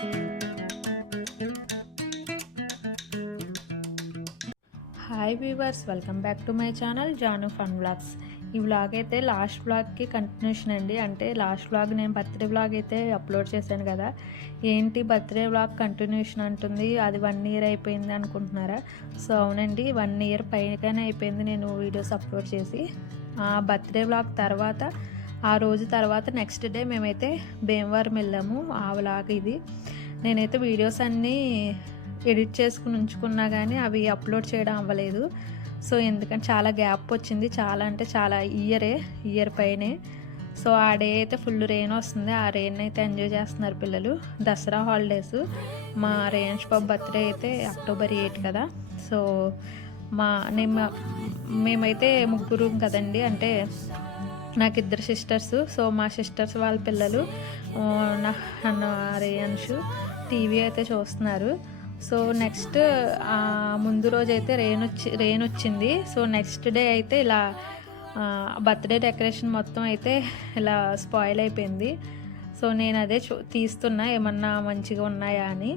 Hi viewers, welcome back to my channel Janu fun vlogs. ఈ vlog అయితే last వ్లాగ్కి continuation అండి. అంటే లాస్ట్ వ్లాగ్ నేను బర్త్డే వ్లాగ్ అయితే అప్లోడ్ చేశాను కదా. ఏంటి బర్త్డే వ్లాగ్ కంటిన్యూషన్ అంటుంది, అది 1 ఇయర్ అయిపోయింది అనుకుంటున్నారా? సో అవునండి, 1 ఇయర్ పైగానే అయిపోయింది నేను వీడియోస్ అప్లోడ్ చేసి. బర్త్డే వ్లాగ్ తర్వాత ఆ రోజు తర్వాత నెక్స్ట్ డే మేమైతే భీమవరం వెళ్ళాము. ఆ వ్లాగ్ ఇది. నేనైతే వీడియోస్ అన్నీ ఎడిట్ చేసుకుని ఉంచుకున్నా కానీ అవి అప్లోడ్ చేయడం అవ్వలేదు. సో ఎందుకంటే చాలా గ్యాప్ వచ్చింది, చాలా అంటే చాలా ఇయర్ పైనే. సో ఆ డే అయితే ఫుల్ రెయిన్ వస్తుంది. ఆ రెయిన్ అయితే ఎంజాయ్ చేస్తున్నారు పిల్లలు. దసరా హాలిడేస్. మా రేయంష్ బాబు బర్త్డే అయితే అక్టోబర్ 8 కదా. సో మేమైతే ముగ్గురు కదండి. అంటే నాకు 2 సిస్టర్స్. సో మా సిస్టర్స్ వాళ్ళ పిల్లలు నా రేయంష్ టీవీ అయితే చూస్తున్నారు. సో నెక్స్ట్ ముందు రోజు అయితే రెయిన్ వచ్చింది. సో నెక్స్ట్ డే అయితే ఇలా బర్త్డే డెకరేషన్ మొత్తం అయితే ఇలా స్పాయిల్ అయిపోయింది. సో నేను అదే తీస్తున్నా ఏమన్నా మంచిగా ఉన్నాయా అని.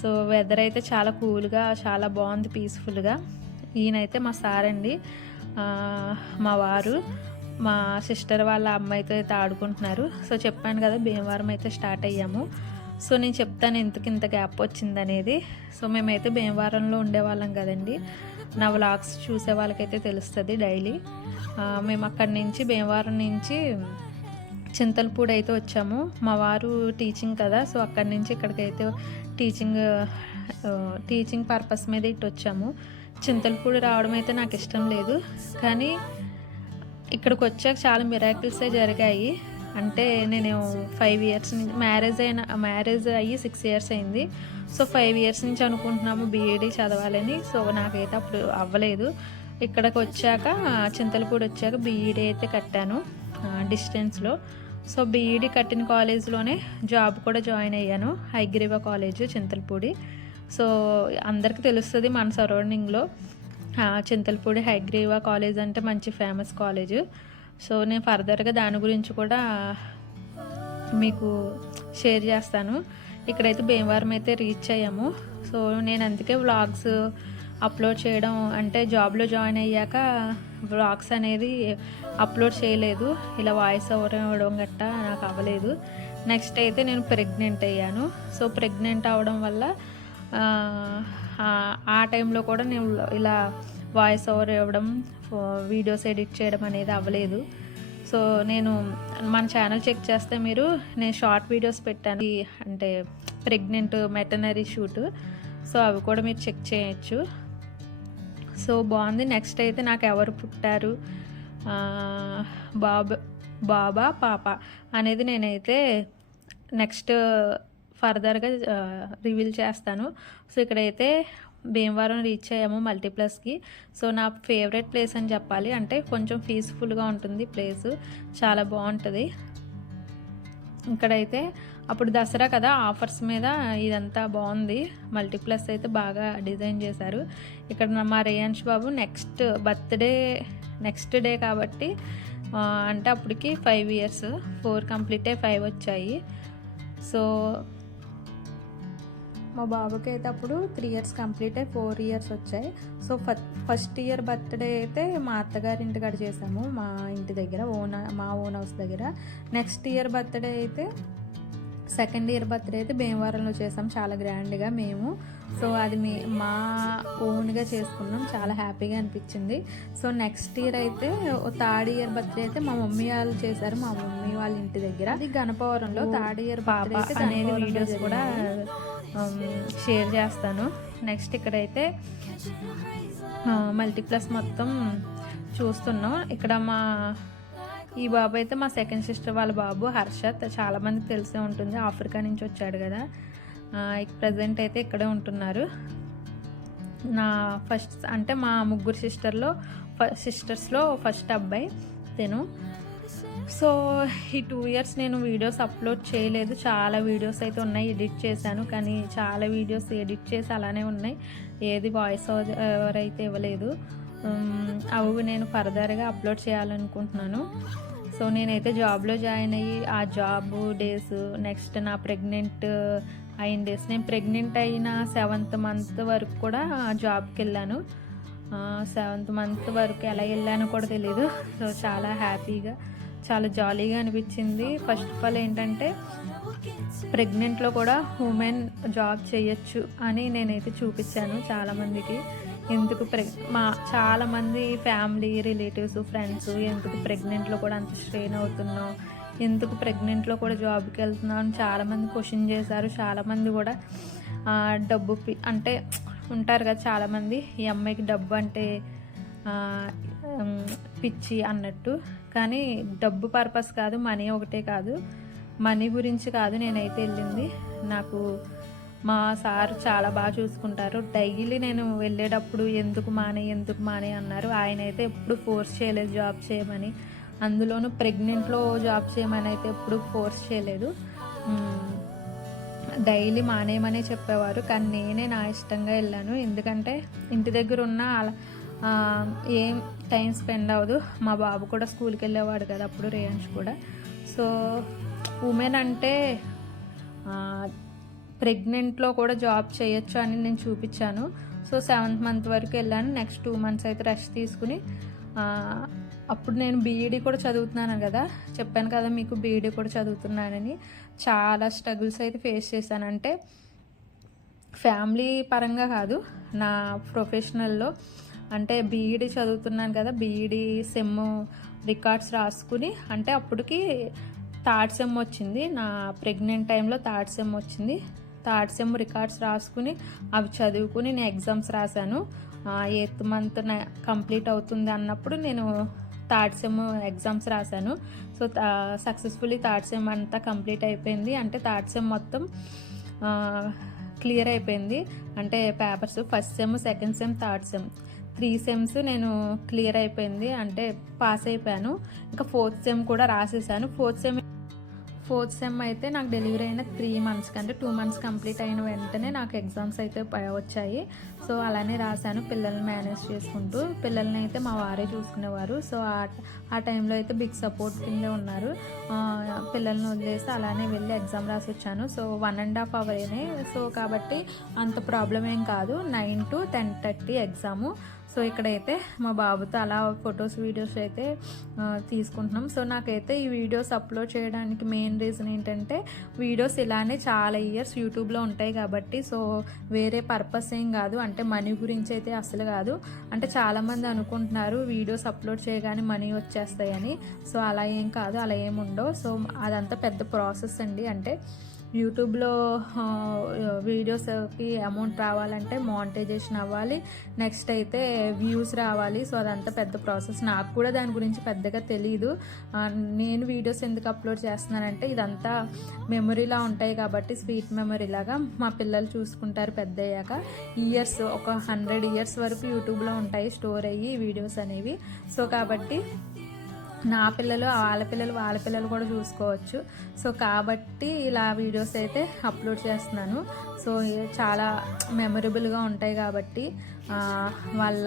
సో వెదర్ అయితే చాలా కూల్గా, చాలా బాగుంది, పీస్ఫుల్గా. ఈయనైతే మా సార్ అండి, మా వారు. మా సిస్టర్ వాళ్ళ అమ్మాయితో అయితే ఆడుకుంటున్నారు. సో చెప్పాను కదా భీమవరం అయితే స్టార్ట్ అయ్యాము. సో నేను చెప్తాను ఎందుకు ఇంత గ్యాప్ వచ్చింది అనేది. సో మేమైతే భీమవరంలో ఉండేవాళ్ళం కదండి. నా వ్లాగ్స్ చూసే వాళ్ళకైతే తెలుస్తుంది డైలీ. మేము అక్కడి నుంచి భీమవరం నుంచి చింతలపూడి అయితే వచ్చాము. మా వారు టీచింగ్ కదా. సో అక్కడి నుంచి ఇక్కడికైతే టీచింగ్ పర్పస్ మీద ఇటు వచ్చాము. చింతలపూడి రావడం అయితే నాకు ఇష్టం లేదు, కానీ ఇక్కడికి వచ్చాక చాలా మిరాకిల్సే జరిగాయి. అంటే నేను 5 ఇయర్స్ నుంచి మ్యారేజ్ అయ్యి 6 ఇయర్స్ అయింది. సో 5 ఇయర్స్ నుంచి అనుకుంటున్నాము బీఈడీ చదవాలని. సో నాకైతే అప్పుడు అవ్వలేదు. ఇక్కడికి వచ్చాక చింతలపూడి వచ్చాక బీఈడీ అయితే కట్టాను డిస్టెన్స్లో. సో బీఈడీ కట్టిన కాలేజ్లోనే జాబ్ కూడా జాయిన్ అయ్యాను, హైగ్రీవ కాలేజ్ చింతలపూడి. సో అందరికీ తెలుస్తుంది మన సరౌండింగ్లో చింతలపూడి హైగ్రీవ కాలేజ్ అంటే మంచి ఫేమస్ కాలేజ్. సో నేను ఫర్దర్గా దాని గురించి కూడా మీకు షేర్ చేస్తాను. ఇక్కడైతే భీమవరం అయితే రీచ్ అయ్యాము. సో నేను అందుకే వ్లాగ్స్ అప్లోడ్ చేయడం, అంటే జాబ్లో జాయిన్ అయ్యాక వ్లాగ్స్ అనేది అప్లోడ్ చేయలేదు. ఇలా వాయిస్ ఓవర్ ఇవ్వడం గట్టా నాకు అవ్వలేదు. నెక్స్ట్ అయితే నేను ప్రెగ్నెంట్ అయ్యాను. సో ప్రెగ్నెంట్ అవ్వడం వల్ల ఆ టైంలో కూడా నేను ఇలా వాయిస్ ఓవర్ ఇవ్వడం, వీడియోస్ ఎడిట్ చేయడం అనేది అవ్వలేదు. సో నేను మన ఛానల్ చెక్ చేస్తే నేను షార్ట్ వీడియోస్ పెట్టాను, అంటే ప్రెగ్నెంట్ మెటర్నరీ షూట్. సో అవి కూడా మీరు చెక్ చేయొచ్చు. సో బాగుంది. నెక్స్ట్ అయితే నాకు ఎవరు పుట్టారు, బాబా పాప అనేది నేనైతే నెక్స్ట్ ఫర్దర్గా రివీల్ చేస్తాను. సో ఇక్కడైతే భీమవరం రీచ్ అయ్యాము మల్టీప్లస్కి. సో నా ఫేవరెట్ ప్లేస్ అని చెప్పాలి. అంటే కొంచెం పీస్ఫుల్గా ఉంటుంది ప్లేస్, చాలా బాగుంటుంది. ఇక్కడైతే అప్పుడు దసరా కదా, ఆఫర్స్ మీద ఇదంతా బాగుంది. మల్టీప్లస్ అయితే బాగా డిజైన్ చేశారు. ఇక్కడ మా రేయంష్ బాబు నెక్స్ట్ డే కాబట్టి అంటే అప్పటికి 5 ఇయర్స్, 4 కంప్లీట్ అయ్యి 5 వచ్చాయి. సో మా బాబుకి అయితే అప్పుడు 3 ఇయర్స్ కంప్లీట్ అయ్యి 4 ఇయర్స్ వచ్చాయి. సో ఫస్ట్ ఇయర్ బర్త్డే అయితే మా అత్తగారి ఇంటికాడ చేసాము, మా ఇంటి దగ్గర మా ఓన్ హౌస్ దగ్గర. నెక్స్ట్ ఇయర్ బర్త్డే అయితే సెకండ్ ఇయర్ బర్త్డే అయితే భీమవరంలో చేసాం చాలా గ్రాండ్గా మేము. సో అది మా ఓన్గా చేసుకున్నాం, చాలా హ్యాపీగా అనిపించింది. సో నెక్స్ట్ ఇయర్ అయితే థర్డ్ ఇయర్ బర్త్డే అయితే మా మమ్మీ వాళ్ళు చేశారు, మా మమ్మీ వాళ్ళ ఇంటి దగ్గర. అది గణపవరంలో థర్డ్ ఇయర్ పాప అనేది వీడియోస్ కూడా షేర్ చేస్తాను. నెక్స్ట్ ఇక్కడైతే మల్టీప్లస్ మొత్తం చూస్తున్నాం. ఇక్కడ ఈ బాబు అయితే మా సెకండ్ సిస్టర్ వాళ్ళ బాబు హర్షత్. చాలామందికి తెలిసే ఉంటుంది, ఆఫ్రికా నుంచి వచ్చాడు కదా. ప్రజెంట్ అయితే ఇక్కడే ఉంటున్నారు. నా ఫస్ట్ అంటే మా ముగ్గురు సిస్టర్స్లో ఫస్ట్ అబ్బాయి తను. సో ఈ 2 ఇయర్స్ నేను వీడియోస్ అప్లోడ్ చేయలేదు. చాలా వీడియోస్ అయితే ఉన్నాయి, ఎడిట్ చేశాను, కానీ చాలా వీడియోస్ ఎడిట్ చేసి అలానే ఉన్నాయి. ఏది వాయిస్ ఓవర్ అయితే ఇవ్వలేదు. అవి నేను ఫర్దర్గా అప్లోడ్ చేయాలనుకుంటున్నాను. సో నేనైతే జాబ్లో జాయిన్ అయ్యి ఆ జాబ్ డేస్, నెక్స్ట్ నా ప్రెగ్నెంట్ డేస్. నేను ప్రెగ్నెంట్ అయిన 7th మంత్ వరకు కూడా జాబ్కి వెళ్ళాను. 7th మంత్ వరకు ఎలా వెళ్ళానో కూడా తెలీదు. సో చాలా హ్యాపీగా, చాలా జాలీగా అనిపించింది. ఫస్ట్ ఆఫ్ ఆల్ ఏంటంటే ప్రెగ్నెంట్లో కూడా ఉమెన్ జాబ్ చేయొచ్చు అని నేనైతే చూపించాను చాలామందికి. ఎందుకు చాలామంది ఫ్యామిలీ, రిలేటివ్స్, ఫ్రెండ్స్ ఎందుకు ప్రెగ్నెంట్లో కూడా అంత స్ట్రెయిన్ అవుతున్నావు, ఎందుకు ప్రెగ్నెంట్లో కూడా జాబ్కి వెళ్తున్నావు అని చాలామంది క్వశ్చన్ చేశారు. చాలామంది కూడా డబ్బు అంటే ఉంటారు కదా చాలామంది, ఈ అమ్మాయికి డబ్బు అంటే పిచ్చి అన్నట్టు. కానీ డబ్బు పర్పస్ కాదు, మనీ ఒకటే కాదు, మనీ గురించి కాదు నేనైతే వెళ్ళింది. నాకు మా సార్ చాలా బాగా చూసుకుంటారు. డైలీ నేను వెళ్ళేటప్పుడు ఎందుకు మానే అన్నారు. ఆయన అయితే ఎప్పుడు ఫోర్స్ చేయలేదు జాబ్ చేయమని, అందులోనూ ప్రెగ్నెంట్లో జాబ్ చేయమని అయితే ఎప్పుడు ఫోర్స్ చేయలేదు. డైలీ మానేయమనే చెప్పేవారు. కానీ నేనే నా ఇష్టంగా వెళ్ళాను. ఎందుకంటే ఇంటి దగ్గర ఉన్న ఏం టైం స్పెండ్ అవ్వదు. మా బాబు కూడా స్కూల్కి వెళ్ళేవాడు కదా అప్పుడు, రేయంష్ కూడా. సో ఉమెన్ అంటే ప్రెగ్నెంట్లో కూడా జాబ్ చేయొచ్చు అని నేను చూపించాను. సో 7th మంత్ వరకు వెళ్ళాను. నెక్స్ట్ 2 మంత్స్ అయితే రెస్ట్ తీసుకుని, అప్పుడు నేను బీఈడీ కూడా చదువుతున్నాను కదా, చెప్పాను కదా మీకు బీఈడీ కూడా చదువుతున్నానని. చాలా స్ట్రగుల్స్ అయితే ఫేస్ చేశాను. అంటే ఫ్యామిలీ పరంగా కాదు, నా ప్రొఫెషనల్లో. అంటే బీఈడీ చదువుతున్నాను కదా, బీఈడీ సెమ్ రికార్డ్స్ రాసుకుని, అంటే అప్పటికి 3rd సెమ్ వచ్చింది, నా ప్రెగ్నెంట్ టైంలో 3rd సెమ్ వచ్చింది. 3rd సెమ్ రికార్డ్స్ రాసుకుని అవి చదువుకుని నేను ఎగ్జామ్స్ రాశాను. 8th మంత్ కంప్లీట్ అవుతుంది అన్నప్పుడు నేను 3rd సెమ్ ఎగ్జామ్స్ రాశాను. సో సక్సెస్ఫుల్లీ 3rd సెమ్ అంతా కంప్లీట్ అయిపోయింది. అంటే 3rd సెమ్ మొత్తం క్లియర్ అయిపోయింది. అంటే papers first sem, second sem, 3rd sem 3 sems నేను క్లియర్ అయిపోయింది, అంటే పాస్ అయిపోయాను. ఇంకా 4th సెమ్ కూడా రాసేసాను. 4th సెమ్ అయితే నాకు డెలివరీ అయిన 3 మంత్స్కి, అంటే 2 మంత్స్ కంప్లీట్ అయిన వెంటనే నాకు ఎగ్జామ్స్ అయితే వచ్చాయి. సో అలానే రాశాను, పిల్లల్ని మేనేజ్ చేసుకుంటూ. పిల్లల్ని అయితే మా వారే చూసుకునేవారు. సో ఆ టైంలో అయితే బిగ్ సపోర్ట్ కిందే ఉన్నారు. పిల్లల్ని వదిలేసి అలానే వెళ్ళి ఎగ్జామ్ రాసి వచ్చాను. So 1.5 hours. సో కాబట్టి అంత ప్రాబ్లం ఏం కాదు. 9 to 10:30 ఎగ్జాము. సో ఇక్కడైతే మా బాబుతో అలా ఫొటోస్, వీడియోస్ అయితే తీసుకుంటున్నాం. సో నాకైతే ఈ వీడియోస్ అప్లోడ్ చేయడానికి మెయిన్ రీజన్ ఏంటంటే, వీడియోస్ ఇలానే చాలా ఇయర్స్ యూట్యూబ్లో ఉంటాయి కాబట్టి. సో వేరే పర్పస్ ఏం కాదు, అంటే మనీ గురించి అయితే అసలు కాదు. అంటే చాలామంది అనుకుంటున్నారు వీడియోస్ అప్లోడ్ చేయగానే మనీ వచ్చేస్తాయని. సో అలా ఏం కాదు, అలా ఏమి ఉండవు. సో అదంతా పెద్ద ప్రాసెస్ అండి. అంటే యూట్యూబ్లో వీడియోస్కి అమౌంట్ రావాలంటే మానిటైజేషన్ అవ్వాలి, నెక్స్ట్ అయితే వ్యూస్ రావాలి. సో అదంతా పెద్ద ప్రాసెస్. నాకు కూడా దాని గురించి పెద్దగా తెలీదు. నేను వీడియోస్ ఎందుకు అప్లోడ్ చేస్తున్నానంటే, ఇదంతా మెమరీలా ఉంటాయి కాబట్టి, స్వీట్ మెమరీ లాగా మా పిల్లలు చూసుకుంటారు పెద్ద అయ్యాక. ఇయర్స్, ఒక 100 years వరకు యూట్యూబ్లో ఉంటాయి స్టోర్ అయ్యి వీడియోస్ అనేవి. సో కాబట్టి నా పిల్లలు, వాళ్ళ పిల్లలు కూడా చూసుకోవచ్చు. సో కాబట్టి ఇలా వీడియోస్ అయితే అప్లోడ్ చేస్తున్నాను. సో చాలా మెమరబుల్గా ఉంటాయి కాబట్టి వాళ్ళ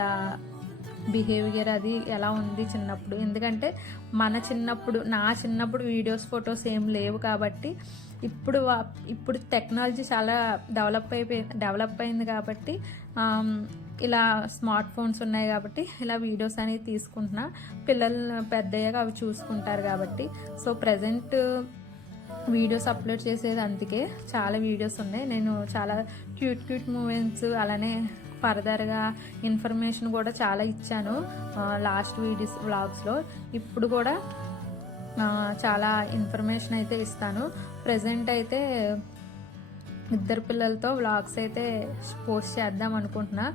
బిహేవియర్ అది ఎలా ఉంది చిన్నప్పుడు. ఎందుకంటే నా చిన్నప్పుడు వీడియోస్, ఫొటోస్ ఏం లేవు కాబట్టి, ఇప్పుడు టెక్నాలజీ చాలా డెవలప్ అయింది కాబట్టి, ఇలా స్మార్ట్ ఫోన్స్ ఉన్నాయి కాబట్టి ఇలా వీడియోస్ అనేవి తీసుకుంటున్నా. పిల్లలు పెద్దయ్యాక అవి చూసుకుంటారు కాబట్టి. సో ప్రజెంట్ వీడియోస్ అప్లోడ్ చేసేది అందుకే. చాలా వీడియోస్ ఉన్నాయి. నేను చాలా క్యూట్ మూమెంట్స్, అలానే ఫర్దర్గా ఇన్ఫర్మేషన్ కూడా చాలా ఇచ్చాను లాస్ట్ వ్లాగ్స్లో. ఇప్పుడు కూడా చాలా ఇన్ఫర్మేషన్ అయితే ఇస్తాను. ప్రజెంట్ అయితే 2 పిల్లలతో వ్లాగ్స్ అయితే పోస్ట్ చేద్దాం అనుకుంటున్నా.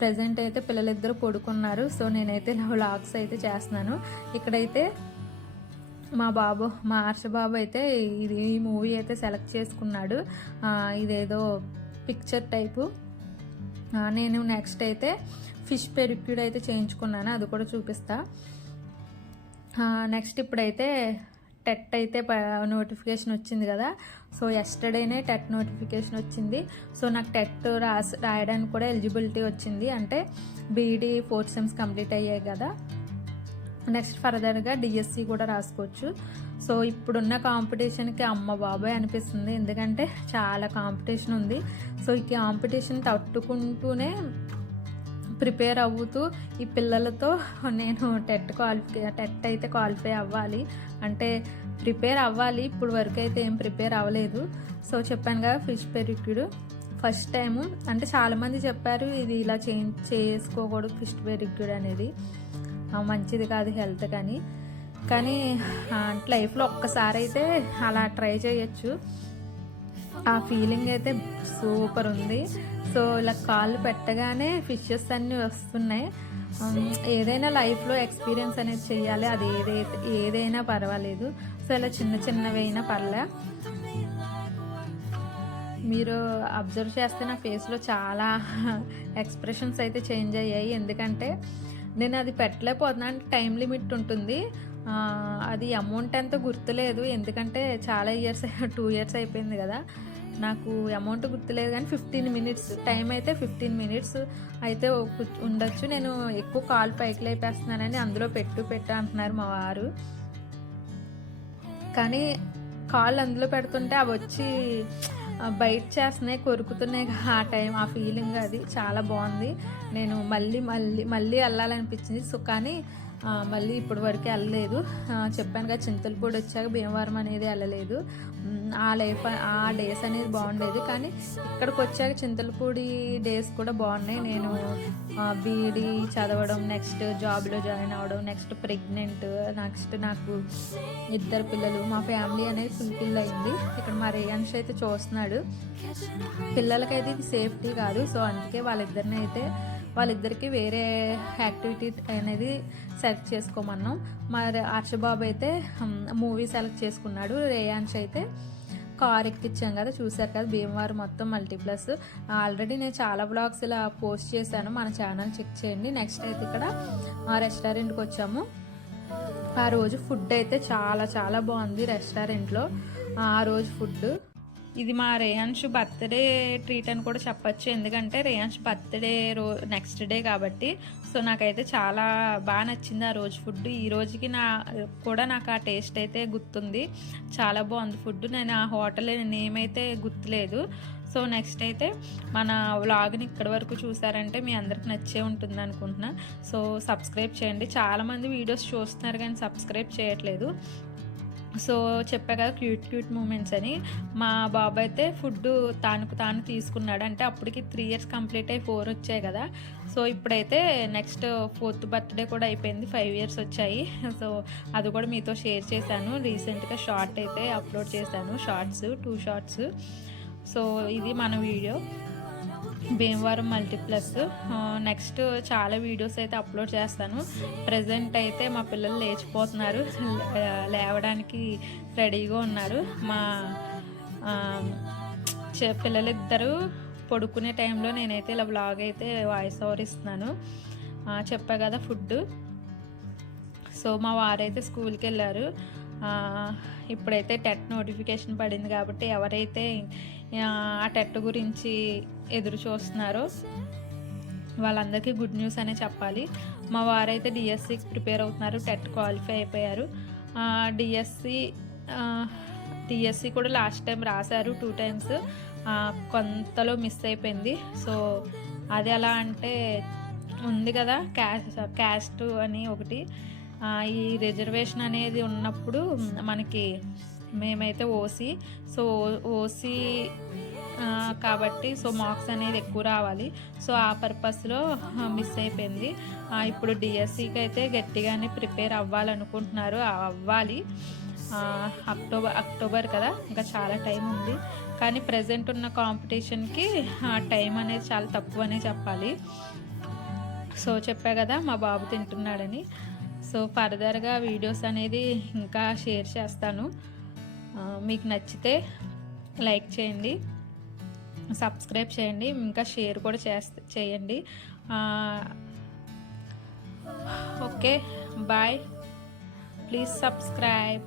ప్రజెంట్ అయితే పిల్లలిద్దరూ పడుకున్నారు. సో నేనైతే వ్లాగ్స్ అయితే చేస్తున్నాను. ఇక్కడైతే మా హర్షబాబు అయితే ఈ మూవీ అయితే సెలెక్ట్ చేసుకున్నాడు. ఇదేదో పిక్చర్ టైపు. నేను నెక్స్ట్ అయితే ఫిష్ పెరిక్యూడ్ అయితే చేయించుకున్నాను, అది కూడా చూపిస్తా. నెక్స్ట్ ఇప్పుడైతే టెట్ అయితే నోటిఫికేషన్ వచ్చింది కదా. సో ఎస్టర్డేనే టెట్ నోటిఫికేషన్ వచ్చింది. సో నాకు టెట్ రాయడానికి కూడా ఎలిజిబిలిటీ వచ్చింది. అంటే బీఈడీ 4 సెమ్స్ కంప్లీట్ అయ్యాయి కదా. నెక్స్ట్ ఫర్దర్గా డిఎస్సి కూడా రాసుకోవచ్చు. సో ఇప్పుడున్న కాంపిటీషన్కి అమ్మ బాబాయ్ అనిపిస్తుంది, ఎందుకంటే చాలా కాంపిటీషన్ ఉంది. సో ఈ కాంపిటీషన్ తట్టుకుంటూనే ప్రిపేర్ అవుతూ ఈ పిల్లలతో నేను టెట్ అయితే క్వాలిఫై అవ్వాలి, అంటే ప్రిపేర్ అవ్వాలి. ఇప్పుడు వరకు అయితే ఏం ప్రిపేర్ అవ్వలేదు. సో చెప్పాను కదా, ఫిష్ పెరిక్యూడ్ ఫస్ట్ టైము. అంటే చాలామంది చెప్పారు ఇది ఇలా చేసుకోకూడదు, ఫిష్ పెరిక్యూడ్ అనేది మంచిది కాదు హెల్త్ కానీ లైఫ్లో ఒక్కసారి అయితే అలా ట్రై చేయొచ్చు. ఆ ఫీలింగ్ అయితే సూపర్ ఉంది. సో ఇలా కాళ్ళు పెట్టగానే ఫిషెస్ అన్నీ వస్తున్నాయి. ఏదైనా లైఫ్లో ఎక్స్పీరియన్స్ అనేది చేయాలి, అది ఏదైనా పర్వాలేదు. సో ఇలా చిన్నవైనా పర్లే. మీరు అబ్జర్వ్ చేస్తే నా ఫేస్లో చాలా ఎక్స్ప్రెషన్స్ అయితే చేంజ్ అయ్యాయి, ఎందుకంటే నేను అది పెట్టలేకపోతున్నాను. టైం లిమిట్ ఉంటుంది, అది అమౌంట్ ఎంతో గుర్తులేదు, ఎందుకంటే చాలా ఇయర్స్ 2 years అయిపోయింది కదా. నాకు అమౌంట్ గుర్తులేదు, కానీ 15 minutes టైం అయితే 15 minutes అయితే ఉండొచ్చు. నేను ఎక్కువ కాల్ పైకి లేపేస్తున్నానని అందులో పెట్టు అంటున్నారు మా వారు, కానీ కాళ్ళు అందులో పెడుతుంటే అవి వచ్చి బయట చేస్తున్నాయి, కొరుకుతున్నాయి. ఆ టైం ఆ ఫీలింగ్ అది చాలా బాగుంది. నేను మళ్ళీ వెళ్ళాలనిపించింది. సో కానీ మళ్ళీ ఇప్పటి వరకు వెళ్ళలేదు. చెప్పాను కదా, చింతలపూడి వచ్చాక భీమవరం అనేది వెళ్ళలేదు. ఆ డేస్ అనేది బాగుండేది, కానీ ఇక్కడికి వచ్చాక చింతలపూడి డేస్ కూడా బాగున్నాయి. నేను బీఈడి చదవడం, నెక్స్ట్ జాబ్లో జాయిన్ అవ్వడం, నెక్స్ట్ ప్రెగ్నెంట్, నెక్స్ట్ నాకు 2 పిల్లలు, మా ఫ్యామిలీ అనేది ఫుల్ఫిల్ అయింది. ఇక్కడ మా రేయాన్ష్ అయితే చూస్తున్నాడు. పిల్లలకైతే ఇది సేఫ్టీ కాదు, సో అందుకే వాళ్ళిద్దరికి వేరే యాక్టివిటీ అనేది సెలెక్ట్ చేసుకోమన్నాం. మరి హర్షబాబు అయితే మూవీ సెలెక్ట్ చేసుకున్నాడు. రేయాన్ష్ అయితే కార్ ఎక్కించాం కదా, చూసారు కదా, భీమవరం మొత్తం మల్టీప్లస్. ఆల్రెడీ నేను చాలా బ్లాగ్స్ ఇలా పోస్ట్ చేశాను, మన ఛానల్ చెక్ చేయండి. నెక్స్ట్ అయితే ఇక్కడ రెస్టారెంట్కి వచ్చాము. ఆ రోజు ఫుడ్ అయితే చాలా బాగుంది రెస్టారెంట్లో. ఆ రోజు ఫుడ్ ఇది మా రేయాన్ష్ బర్త్డే ట్రీట్ అని కూడా చెప్పచ్చు, ఎందుకంటే రేయాన్ష్ బర్త్డే నెక్స్ట్ డే కాబట్టి. సో నాకైతే చాలా బాగా నచ్చింది ఆ రోజు ఫుడ్. ఈ రోజుకి నాకు ఆ టేస్ట్ అయితే గుర్తుంది, చాలా బాగుంది ఫుడ్. నేను ఆ హోటల్ నేమ్ అయితే గుర్తులేదు. సో నెక్స్ట్ అయితే మన వ్లాగ్ని ఇక్కడి వరకు చూసారంటే మీ అందరికి నచ్చే ఉంటుంది అనుకుంటున్నా. సో సబ్స్క్రైబ్ చేయండి. చాలామంది వీడియోస్ చూస్తున్నారు కానీ సబ్స్క్రైబ్ చేయట్లేదు. సో చెప్పా కదా, క్యూట్ మూమెంట్స్ అని. మా బాబు అయితే ఫుడ్ తాను తీసుకున్నాడు, అంటే అప్పటికి 3 years కంప్లీట్ అయ్యి 4 వచ్చాయి కదా. సో ఇప్పుడైతే నెక్స్ట్ 4th బర్త్డే కూడా అయిపోయింది, 5 years వచ్చాయి. సో అది కూడా మీతో షేర్ చేశాను. రీసెంట్గా షార్ట్ అయితే అప్లోడ్ చేశాను, 2 షార్ట్స్. సో ఇది మన వీడియో భీమవరం మల్టీప్లస్. నెక్స్ట్ చాలా వీడియోస్ అయితే అప్లోడ్ చేస్తాను. ప్రజెంట్ అయితే మా పిల్లలు లేచిపోతున్నారు, లేవడానికి రెడీగా ఉన్నారు. మా పిల్లలిద్దరూ పడుకునే టైంలో నేనైతే ఇలా వ్లాగ్ అయితే వాయిస్ ఓవర్ ఇస్తున్నాను. చెప్పా కదా ఫుడ్. సో మా వారైతే స్కూల్కి వెళ్ళారు. ఇప్పుడైతే టెట్ నోటిఫికేషన్ పడింది కాబట్టి ఎవరైతే ఆ టెట్ గురించి ఎదురు చూస్తున్నారో వాళ్ళందరికీ గుడ్ న్యూస్ అనే చెప్పాలి. మా వారైతే డిఎస్సికి ప్రిపేర్ అవుతున్నారు, టెట్ క్వాలిఫై అయిపోయారు. డిఎస్సి కూడా లాస్ట్ టైం రాశారు 2 times, కొంతలో మిస్ అయిపోయింది. సో అది ఎలా అంటే ఉంది కదా, క్యాస్ట్ అని ఒకటి, ఈ రిజర్వేషన్ అనేది ఉన్నప్పుడు మనకి మేమైతే ఓసీ కాబట్టి సో మార్క్స్ అనేది ఎక్కువ రావాలి. సో ఆ పర్పస్లో మిస్ అయిపోయింది. ఇప్పుడు డిఎస్సికి అయితే గట్టిగానే ప్రిపేర్ అవ్వాలనుకుంటున్నారు, అవ్వాలి. అక్టోబర్ కదా, ఇంకా చాలా టైం ఉంది. కానీ ప్రజెంట్ ఉన్న కాంపిటీషన్కి టైం అనేది చాలా తక్కువ అనే చెప్పాలి. సో చెప్పా కదా మా బాబు తింటున్నాడని. సో ఫర్దర్గా వీడియోస్ అనేది ఇంకా షేర్ చేస్తాను. మీకు నచ్చితే లైక్ చేయండి, సబ్స్క్రైబ్ చేయండి, ఇంకా షేర్ కూడా చేయండి. Okay, bye. Please subscribe.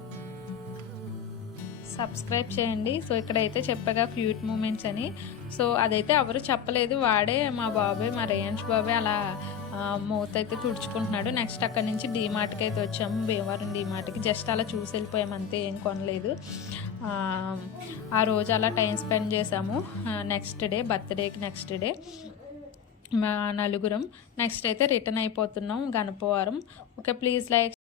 Subscribe చేయండి. సో ఇక్కడైతే చెప్పగా క్యూట్ మూమెంట్స్ అని, సో అదైతే ఎవరు చెప్పలేదు, వాడే మా బాబాయ్, మా రేయంష్ బాబాయ్ అలా మూత అయితే తుడుచుకుంటున్నాడు. నెక్స్ట్ అక్కడ నుంచి డీమార్ట్కి అయితే వచ్చాము, భీమవరం డీమార్ట్కి. జస్ట్ అలా చూసి వెళ్ళిపోయాము అంతే, ఏం కొనలేదు. ఆ రోజు అలా టైం స్పెండ్ చేసాము. నెక్స్ట్ డే బర్త్డేకి నెక్స్ట్ డే మా నలుగురం. నెక్స్ట్ అయితే రిటర్న్ అయిపోతున్నాం గణపవరం. Okay, please like